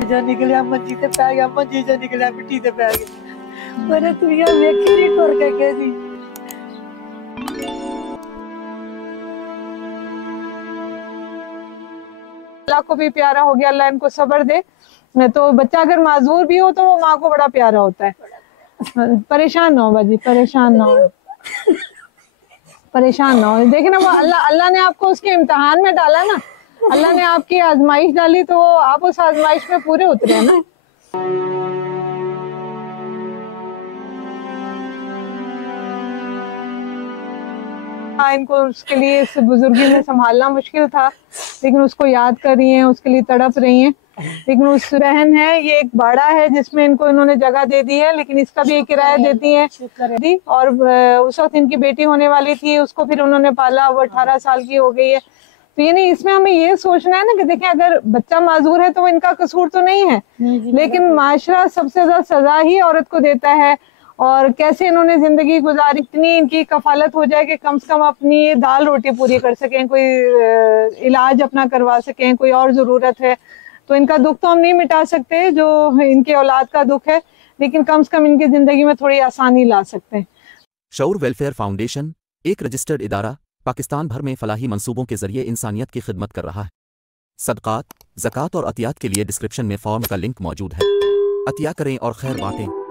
जो निकलिया मंजी ते पै गया, मंजी जो निकलिया मिट्टी ते पै गया। मैंने दुनिया वेखी नहीं टुर के कहती। अल्लाह को भी प्यारा हो गया, अल्लाह इनको सब्र दे। तो बच्चा अगर माजूर भी हो तो वो माँ को बड़ा प्यारा होता है। परेशान ना हो बाजी, परेशान ना हो, परेशान ना हो। देखिए ना, वो अल्लाह ने आपको उसके इम्तिहान में डाला ना, अल्लाह ने आपकी आजमाइश डाली तो आप उस आजमाइश में पूरे उतरे ना। इनको उसके लिए इस बुजुर्गी में संभालना मुश्किल था, लेकिन उसको याद कर रही हैं, उसके लिए तड़प रही हैं। लेकिन उस बहन है, ये एक बाड़ा है जिसमें इनको इन्होंने जगह दे दी है, लेकिन इसका भी एक किराया देती है। और उस वक्त इनकी बेटी होने वाली थी, उसको फिर उन्होंने पाला, वो 18 साल की हो गई है। तो ये नहीं, इसमें हमें ये सोचना है ना कि देखिए, अगर बच्चा माजूर है तो इनका कसूर तो नहीं है, लेकिन माशरा सबसे ज्यादा सजा ही औरत को देता है। और कैसे इन्होंने जिंदगी गुजारी, इतनी इनकी कफालत हो जाए कि कम से कम अपनी दाल रोटी पूरी कर सकें, कोई इलाज अपना करवा सकें, कोई और जरूरत है तो इनका दुख तो हम नहीं मिटा सकते जो इनके औलाद का दुख है, लेकिन कम से कम इनकी जिंदगी में थोड़ी आसानी ला सकते हैं। शऊर वेलफेयर फाउंडेशन एक रजिस्टर्ड इदारा पाकिस्तान भर में फलाही मंसूबों के जरिए इंसानियत की खिदमत कर रहा है। सदकात, ज़कात और अतियात के लिए डिस्क्रिप्शन में फॉर्म का लिंक मौजूद है। अतिया करें और खैर बांटें।